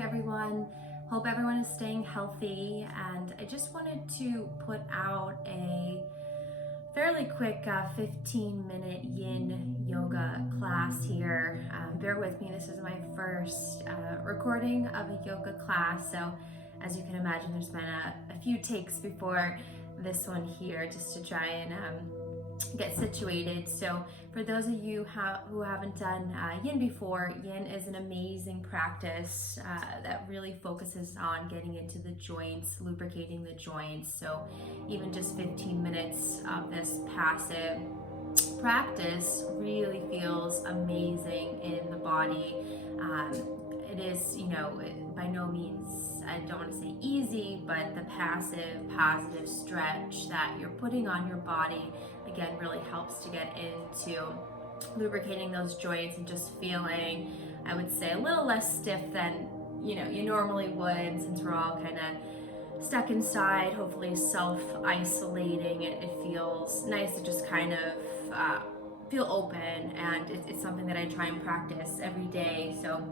morning, everyone. Hope everyone is staying healthy, and I just wanted to put out a fairly quick 15-minute yin yoga class here. Bear with me, this is my first recording of a yoga class, so as you can imagine, there's been a few takes before this one here just to try and get situated. So for those of you who haven't done yin before, yin is an amazing practice that really focuses on getting into the joints, lubricating the joints. So even just 15 minutes of this passive practice really feels amazing in the body. It is, by no means, I don't want to say easy, but the passive, positive stretch that you're putting on your body, again, really helps to get into lubricating those joints and just feeling, I would say, a little less stiff than, you normally would, since we're all kind of stuck inside, hopefully self-isolating. It feels nice to just kind of feel open, and it's something that I try and practice every day. So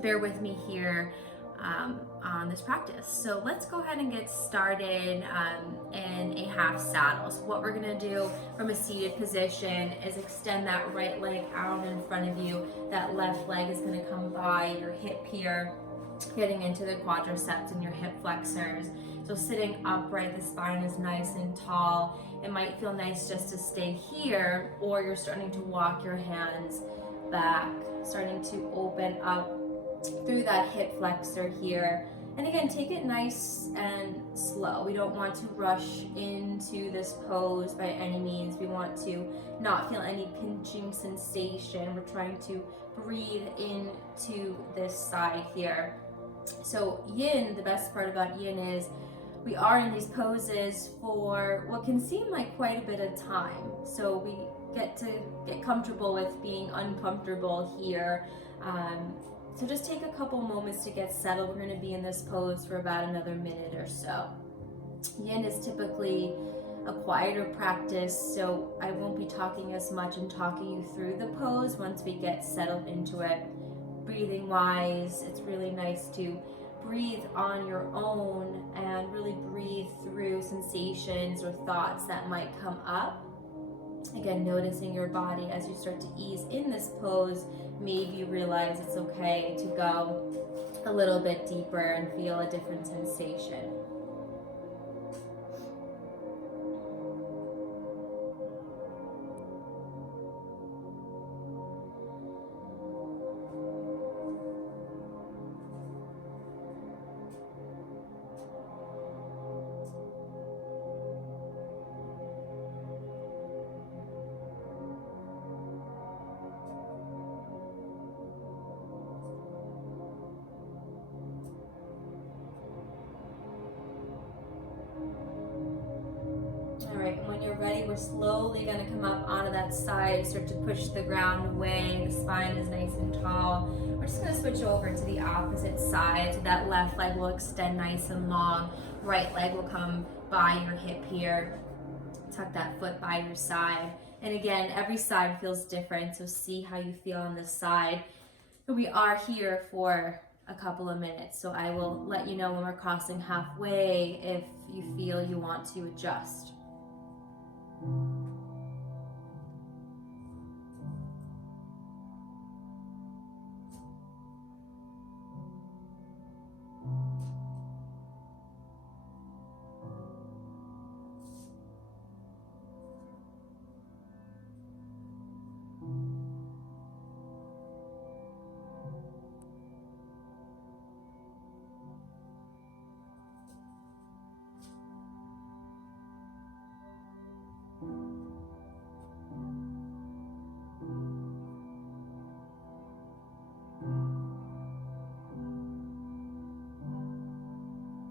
bear with me here on this practice. So let's go ahead and get started in a half saddle. So what we're gonna do from a seated position is extend that right leg out in front of you. That left leg is gonna come by your hip here, getting into the quadriceps and your hip flexors. So sitting upright, the spine is nice and tall. It might feel nice just to stay here, or you're starting to walk your hands back, starting to open up through that hip flexor here. And again, take it nice and slow. We don't want to rush into this pose by any means. We want to not feel any pinching sensation. We're trying to breathe into this side here. So yin, the best part about yin is we are in these poses for what can seem like quite a bit of time. So we get to get comfortable with being uncomfortable here. So just take a couple moments to get settled. We're going to be in this pose for about another minute or so. Yin is typically a quieter practice, so I won't be talking as much and talking you through the pose once we get settled into it. Breathing wise, it's really nice to breathe on your own and really breathe through sensations or thoughts that might come up. Again, noticing your body as you start to ease in this pose. Maybe you realize it's okay to go a little bit deeper and feel a different sensation. Alright, and when you're ready, we're slowly going to come up onto that side, start to push the ground away. The spine is nice and tall. We're just going to switch over to the opposite side. So that left leg will extend nice and long. Right leg will come by your hip here. Tuck that foot by your side. And again, every side feels different, so see how you feel on this side. And we are here for a couple of minutes, so I will let you know when we're crossing halfway if you feel you want to adjust.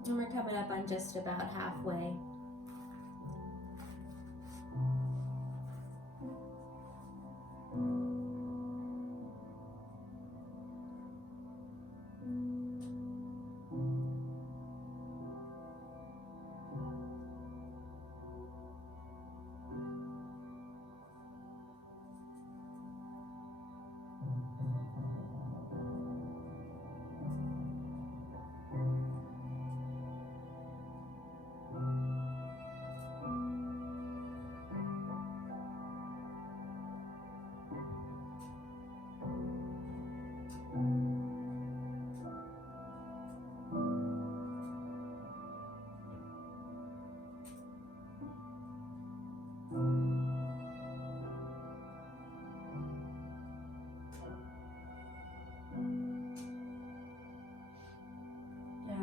And we're coming up on just about halfway.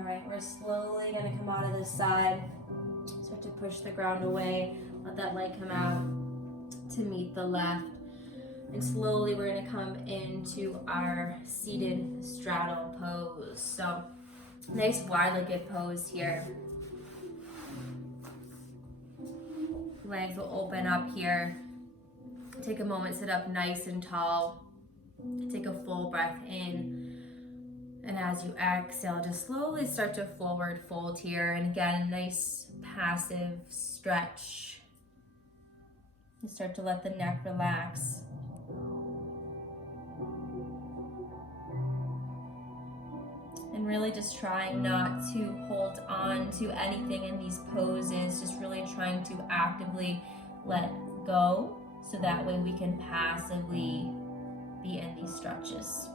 right, we're slowly gonna come out of this side. Start to push the ground away. Let that leg come out to meet the left. And slowly we're gonna come into our seated straddle pose. So nice wide-legged pose here. Legs will open up here. Take a moment, sit up nice and tall. Take a full breath in. And as you exhale, just slowly start to forward fold here. And again, nice passive stretch. You start to let the neck relax. And really just trying not to hold on to anything in these poses, just really trying to actively let go so that way we can passively be in these stretches.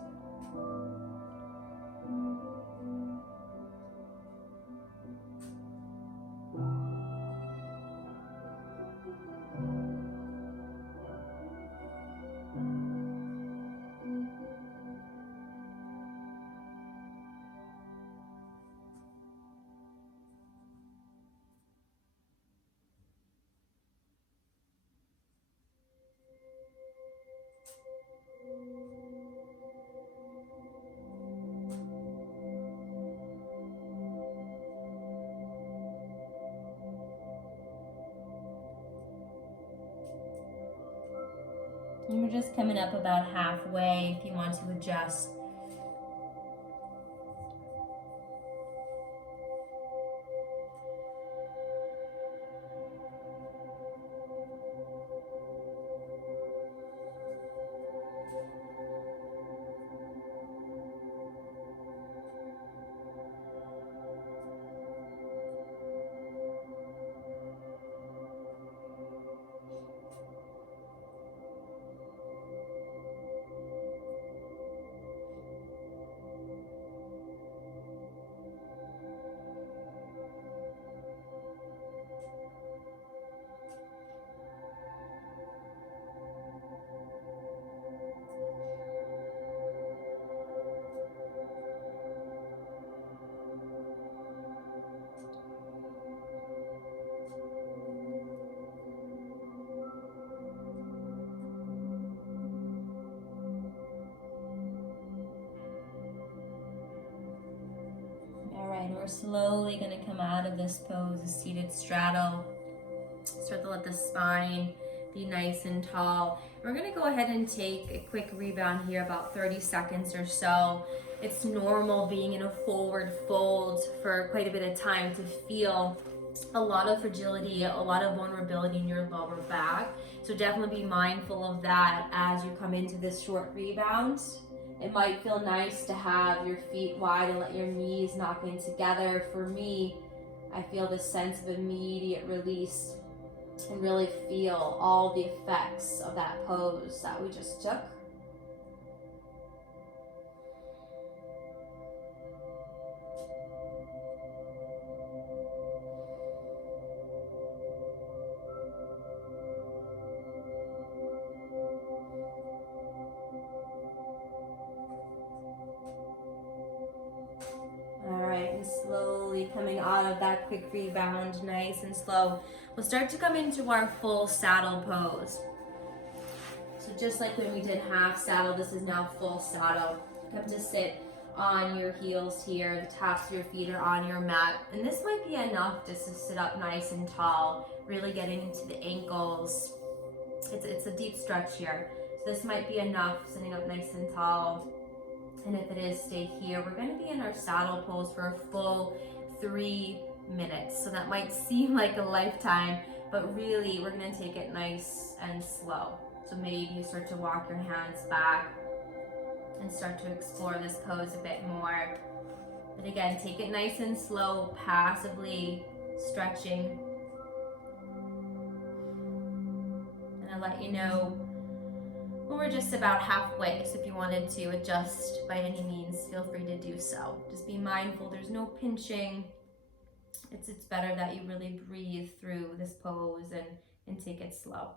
And we're just coming up about halfway if you want to adjust. We're slowly going to come out of this pose, a seated straddle. Start to let the spine be nice and tall. We're going to go ahead and take a quick rebound here, about 30 seconds or so. It's normal being in a forward fold for quite a bit of time to feel a lot of fragility, a lot of vulnerability in your lower back. So definitely be mindful of that as you come into this short rebound. It might feel nice to have your feet wide and let your knees knock in together. For me, I feel this sense of immediate release and really feel all the effects of that pose that we just took. Slowly coming out of that quick rebound, nice and slow, we'll start to come into our full saddle pose. So just like when we did half saddle, this is now full saddle. Come to sit on your heels here, the tops of your feet are on your mat, and this might be enough just to sit up nice and tall, really getting into the ankles. It's a deep stretch here, so this might be enough, sitting up nice and tall. And if it is, stay here. We're going to be in our saddle pose for a full 3 minutes. So that might seem like a lifetime, but really we're going to take it nice and slow. So maybe you start to walk your hands back and start to explore this pose a bit more. But again, take it nice and slow, passively stretching. And I'll let you know when we're just about halfway, so if you wanted to adjust by any means, feel free to do so. Just be mindful, there's no pinching. It's better that you really breathe through this pose and take it slow.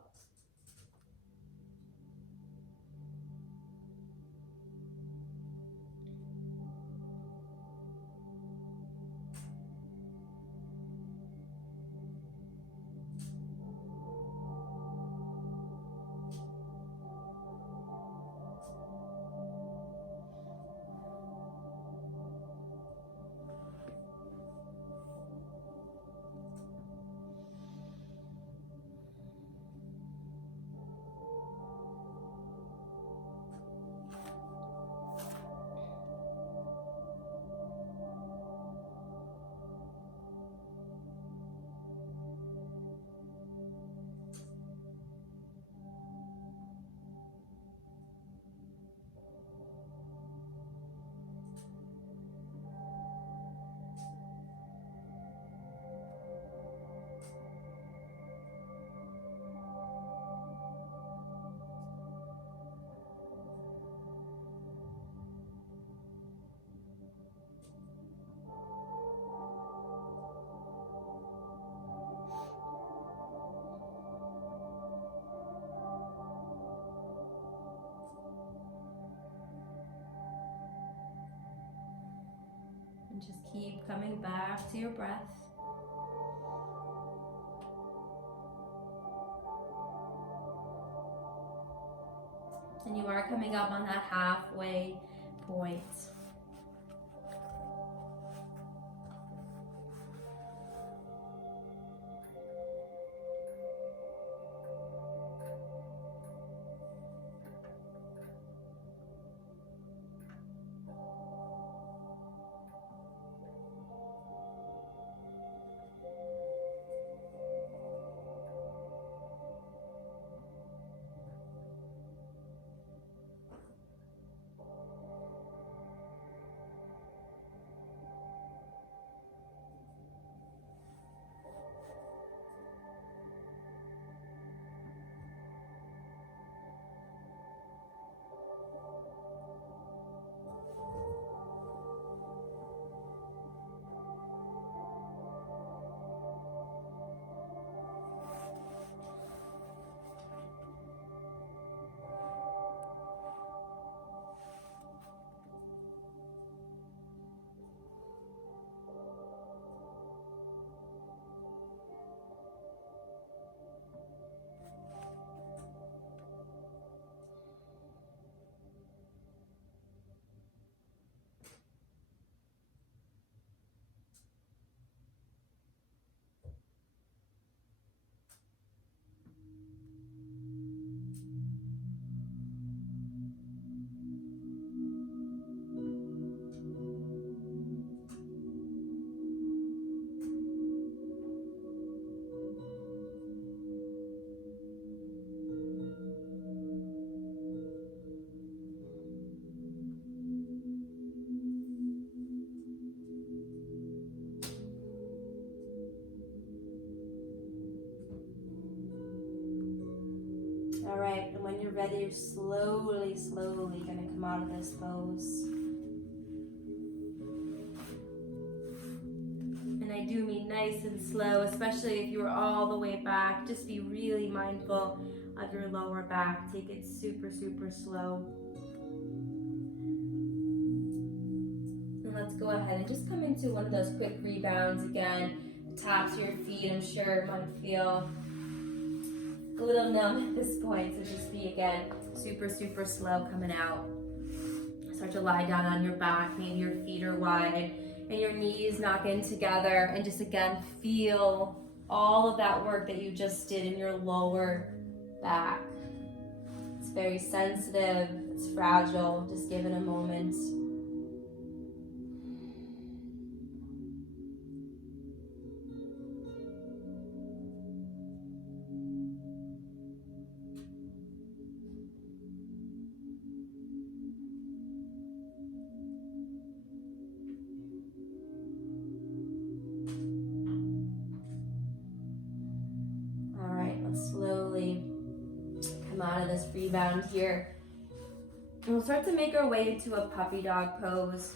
And just keep coming back to your breath. And you are coming up on that halfway point. All right, and when you're ready, you're slowly gonna come out of this pose. And I do mean nice and slow, especially if you were all the way back. Just be really mindful of your lower back. Take it super slow. And let's go ahead and just come into one of those quick rebounds again. The tops of your feet, I'm sure, might feel a little numb at this point, so just be, again, super slow coming out. Start to lie down on your back, maybe your feet are wide and your knees knock in together, and just, again, feel all of that work that you just did in your lower back. It's very sensitive, it's fragile, just give it a moment. Slowly come out of this rebound here. And we'll start to make our way into a puppy dog pose.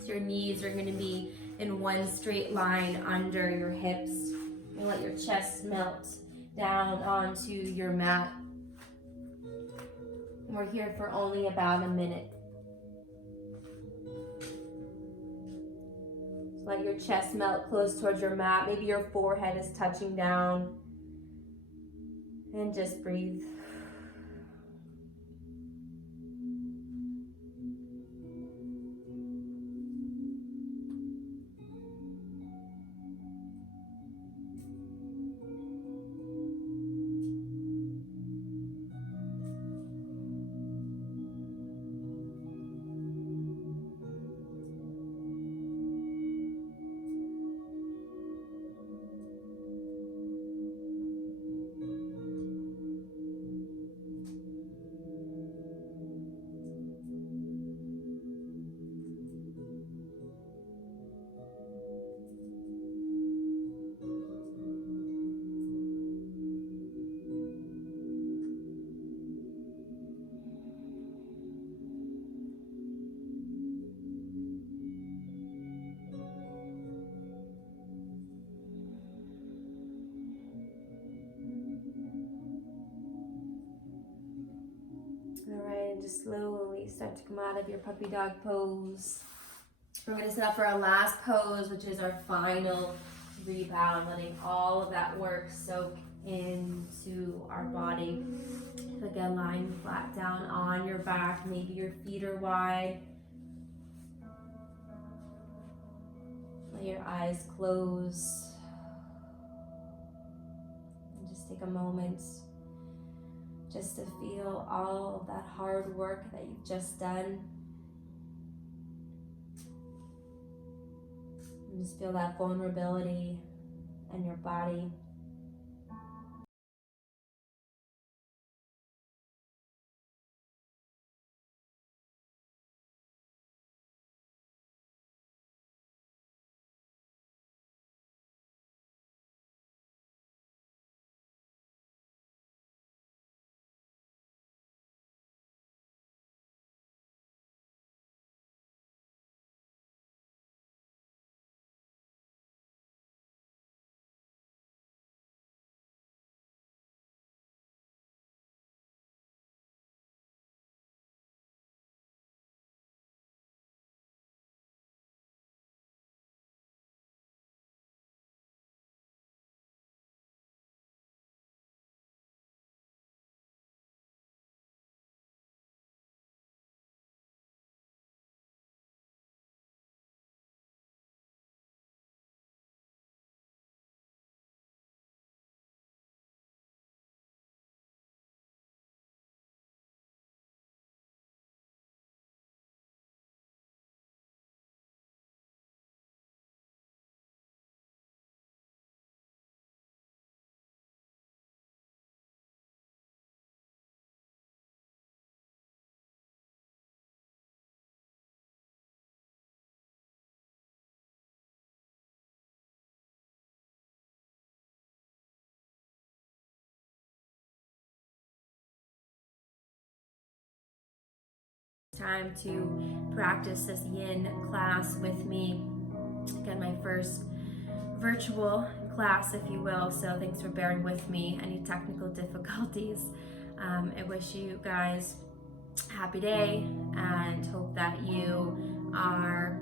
So your knees are going to be in one straight line under your hips. And let your chest melt down onto your mat. And we're here for only about a minute. So let your chest melt close towards your mat. Maybe your forehead is touching down. And just breathe. All right, and just slowly start to come out of your puppy dog pose. We're going to set up for our last pose, which is our final rebound, letting all of that work soak into our body. So again, lying flat down on your back, maybe your feet are wide. Let your eyes close. And just take a moment just to feel all of that hard work that you've just done. And just feel that vulnerability in your body. Time to practice this yin class with me. Again, my first virtual class, if you will, so thanks for bearing with me. Any technical difficulties. I wish you guys a happy day and hope that you are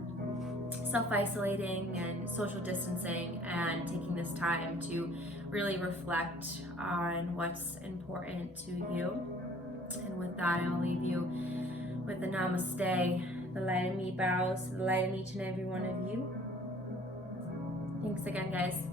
self-isolating and social distancing and taking this time to really reflect on what's important to you. And with that, I'll leave you with the namaste. The light in me bows to the light in each and every one of you. Thanks again, guys.